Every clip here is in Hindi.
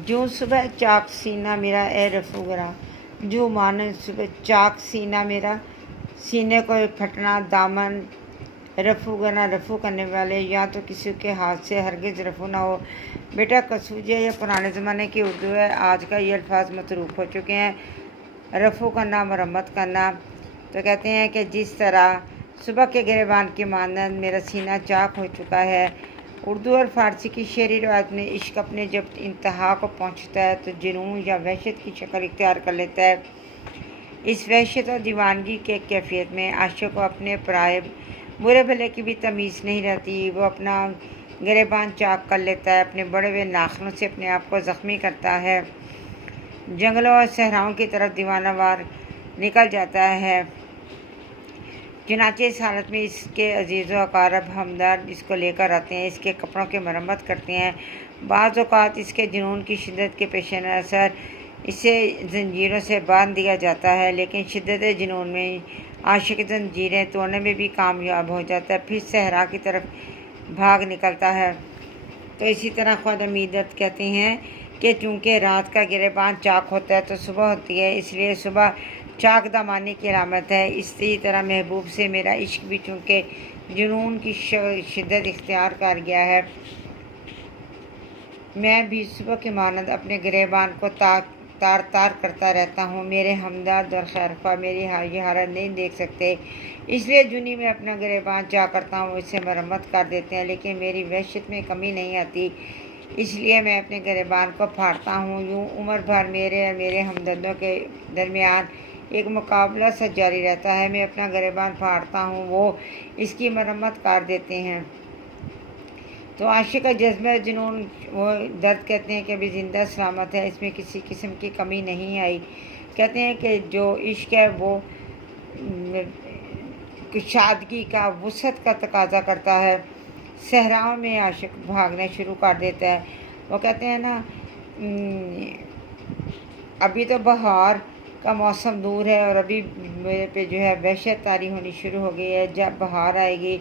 जो सुबह चाक सीना मेरा ए रफू गरा, जो माने सुबह चाक सीना मेरा, सीने को फटना दामन रफू गना, रफू करने वाले या तो किसी के हाथ से हरगिज़ रफू ना हो। बेटा कसूजे ये पुराने ज़माने की उर्दू है, आज का ये अल्फाज मतरूफ हो चुके हैं। रफू करना, मरम्मत करना। तो कहते हैं कि जिस तरह सुबह के गिरेबान की मानंद मेरा सीना चाक हो चुका है। उर्दू और फ़ारसी की शेरी रवायत में इश्क अपने जब इंतहा को पहुँचता है तो जुनून या वहशत की शक्ल इख्तियार कर लेता है। इस वहशत और दीवानगी के कैफियत में आशिक को अपने पराए बुरे भले की भी तमीज़ नहीं रहती। वो अपना गिरेबान चाक कर लेता है, अपने बड़े हुए नाखनों से अपने आप को ज़ख्मी करता है, जंगलों और सहराओं की तरफ दीवानावार निकल जाता है। चुनांचे इस हालत में इसके अजीज़ व अकारब हमदर्द इसको लेकर आते हैं, इसके कपड़ों की मरम्मत करते हैं। बाज़ औक़ात इसके जुनून की शिद्दत के पेश नज़र इसे जंजीरों से बांध दिया जाता है, लेकिन शिद्दत जुनून में आशिक जंजीरें तोड़ने में भी कामयाब हो जाता है, फिर सहरा की तरफ भाग निकलता है। तो इसी तरह ख्वाजा मीदत कहते हैं कि चूँकि रात का गिरेबान चाक होता है तो सुबह होती है, इसलिए सुबह चाक दामानी की अलामत है। इसी तरह महबूब से मेरा इश्क भी चूँकि जुनून की शिद्दत इख्तियार कर गया है, मैं भी सुबह की मानद अपने गिरेबान को तार तार करता रहता हूँ। मेरे हमदर्द और खैरख्वाह मेरी ये हालत नहीं देख सकते, इसलिए जुनी में अपना गिरेबान चाक करता हूँ, इससे मरम्मत कर देते हैं, लेकिन मेरी वहशत में कमी नहीं आती, इसलिए मैं अपने गिरेबान को फाड़ता हूँ। यूँ उम्र भर मेरे और मेरे हमदर्दों के दरमियान एक मुकाबला सा जारी रहता है। मैं अपना गिरेबान फाड़ता हूँ, वो इसकी मरम्मत कर देते हैं। तो आशिक का जज्बा जुनून वो दर्द कहते हैं कि अभी ज़िंदा सलामत है, इसमें किसी किस्म की कमी नहीं आई। कहते हैं कि जो इश्क है वो शादगी का वुसअत का तकाजा करता है। सहराओं में आशिक भागना शुरू कर देता है। वो कहते हैं ना, अभी तो बहार का मौसम दूर है और अभी मेरे पे जो है वहशत तारी होनी शुरू हो गई है, जब बहार आएगी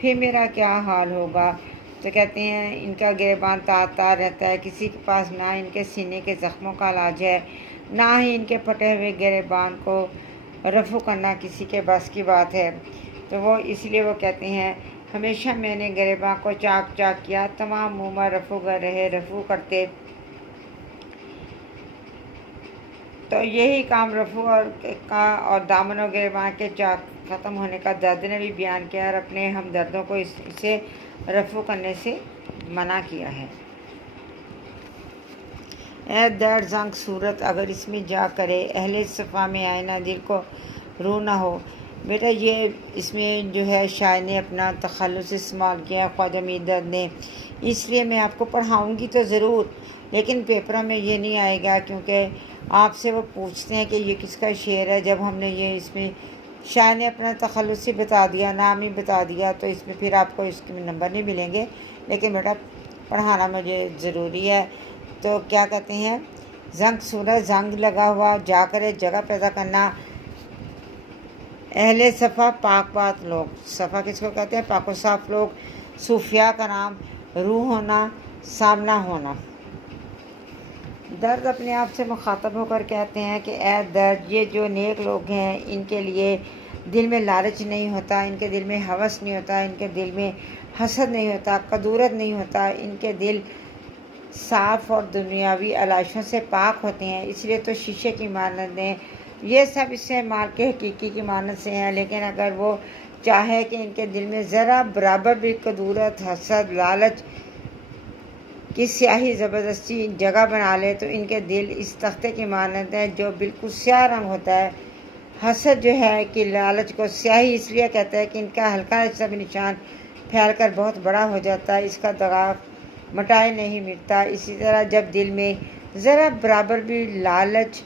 फिर मेरा क्या हाल होगा। तो कहते हैं इनका गिरेबान तार रहता है, किसी के पास ना इनके सीने के ज़ख्मों का इलाज है, ना ही इनके फटे हुए गिरेबान को रफू करना किसी के बस की बात है। तो वो इसलिए वो कहते हैं हमेशा मैंने गिरेबान को चाक चाक किया, तमाम मुँह रफू कर रहे, रफू करते। तो यही काम रफू और दामन गिरेबान के चाक ख़त्म होने का दर्द ने भी बयान किया और अपने हमदर्दों को इसे रफू करने से मना किया है। ए दर्द जंग सूरत अगर इसमें जा करे, अहले सफ़ा में आए ना दिल को रू ना हो। बेटा ये इसमें जो है शायर ने अपना तखल्लुस इस्तेमाल किया ख्वाजा मीदत ने, इसलिए मैं आपको पढ़ाऊँगी तो ज़रूर, लेकिन पेपरों में ये नहीं आएगा, क्योंकि आपसे वो पूछते हैं कि ये किसका शेर है। जब हमने ये इसमें शायर ने अपना तखल्लुस ही बता दिया, नाम ही बता दिया, तो इसमें फिर आपको इसके नंबर नहीं मिलेंगे, लेकिन बेटा पढ़ाना मुझे ज़रूरी है। तो क्या कहते हैं, जंग सूरज जंग लगा हुआ जा करे जगह पैदा करना। अहले सफ़ा पाक बात लोग, सफ़ा किसको कहते हैं, पाक साफ लोग। सूफिया का नाम रूह होना, सामना होना। दर्द अपने आप से मुखातब होकर कहते हैं कि ए दर्द, ये जो नेक लोग हैं इनके लिए दिल में लालच नहीं होता, इनके दिल में हवस नहीं होता, इनके दिल में हसद नहीं होता, कदूरत नहीं होता, इनके दिल साफ़ और दुनियावी अलाइशों से पाक होते हैं, इसलिए तो शीशे की मानत हैं। ये सब इससे माल के हकीकी की मानत से हैं, लेकिन अगर वो चाहे कि इनके दिल में ज़रा बराबर भी कदूरत, हसद, लालच की स्याही ज़बरदस्ती जगह बना ले तो इनके दिल इस तख्ते की मानत है जो बिल्कुल स्याह रंग होता है। हसद जो है कि लालच को स्याही इसलिए कहता है कि इनका हल्का सा भी निशान फैल कर बहुत बड़ा हो जाता है, इसका दगाव मटाए नहीं मिटता। इसी तरह जब दिल में ज़रा बराबर भी लालच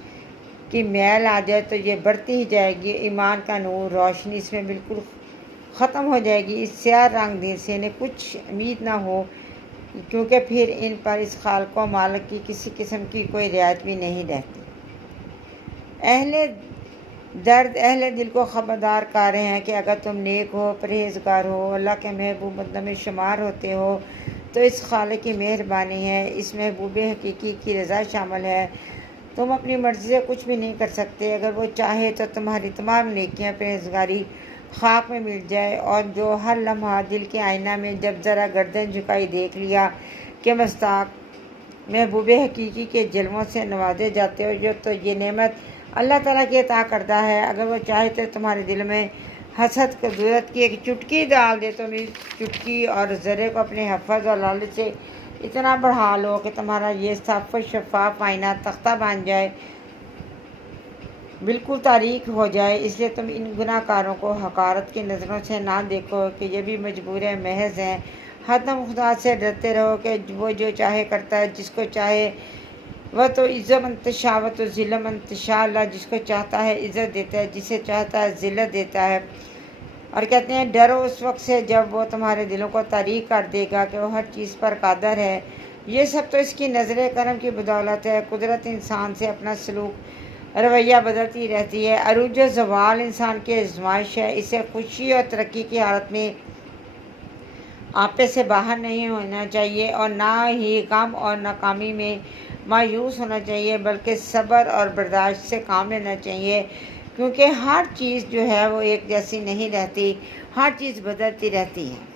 की मैल आ जाए तो ये बढ़ती ही जाएगी, ईमान का नूर रोशनी इसमें बिल्कुल ख़त्म हो जाएगी। इस स्याह रंग दिल से इन्हें कुछ उम्मीद ना हो, क्योंकि फिर इन पर इस खालिक मालिक की किसी किस्म की कोई रियायत भी नहीं रहती। अहले दर्द अहले दिल को ख़बरदार कर रहे हैं कि अगर तुम नेक हो, परहेज़गार हो, अल्लाह के महबूब बंदों में शुमार होते हो, तो इस खालिक की मेहरबानी है, इस महबूब हकीकी की रज़ा शामिल है। तुम अपनी मर्ज़ी से कुछ भी नहीं कर सकते। अगर वो चाहे तो तुम्हारी तमाम नेकियां परहेज़गारी खाक में मिट जाए, और जो हर लम्हा दिल के आईना में जब ज़रा गर्दन झुकाई देख लिया कि मस्ताक महबूब हकीकी के जलवों से नवाजे जाते हो, जो तो ये नेमत अल्लाह ताला की अता करता है। अगर वो चाहे तो तुम्हारे दिल में हसद कदूरत की एक चुटकी डाल दे, तुम इस चुटकी और ज़रे को अपने हफ़ज़ और लालच से इतना बढ़ा लो कि तुम्हारा ये साफ शफाफ आईना तख्ता बन जाए, बिल्कुल तारीख हो जाए। इसलिए तुम इन गुनाहगारों को हकारत की नज़रों से ना देखो कि ये भी मजबूर है, महज हैं। हरदम खुदा से डरते रहो कि वो जो चाहे करता है, जिसको चाहे वह तो इज़्ज़त मंतशा व तो ज़िल्लत मंतशा। अल्लाह जिसको चाहता है इज़्ज़त देता है, जिसे चाहता है ज़िल्लत देता है। और कहते हैं डरो उस वक्त से जब वो तुम्हारे दिलों को तारीक कर देगा कि वो हर चीज़ पर कादर है। ये सब तो इसकी नज़र करम की बदौलत है। कुदरत इंसान से अपना सलूक रवैया बदलती रहती है। अरूज ज़वाल इंसान की आजमाइश है। इसे खुशी और तरक्की की हालत में आपे से बाहर नहीं होना चाहिए, और ना ही गम और नाकामी में मायूस होना चाहिए, बल्कि सब्र और बर्दाश्त से काम लेना चाहिए। क्योंकि हर चीज़ जो है वो एक जैसी नहीं रहती, हर चीज़ बदलती रहती है।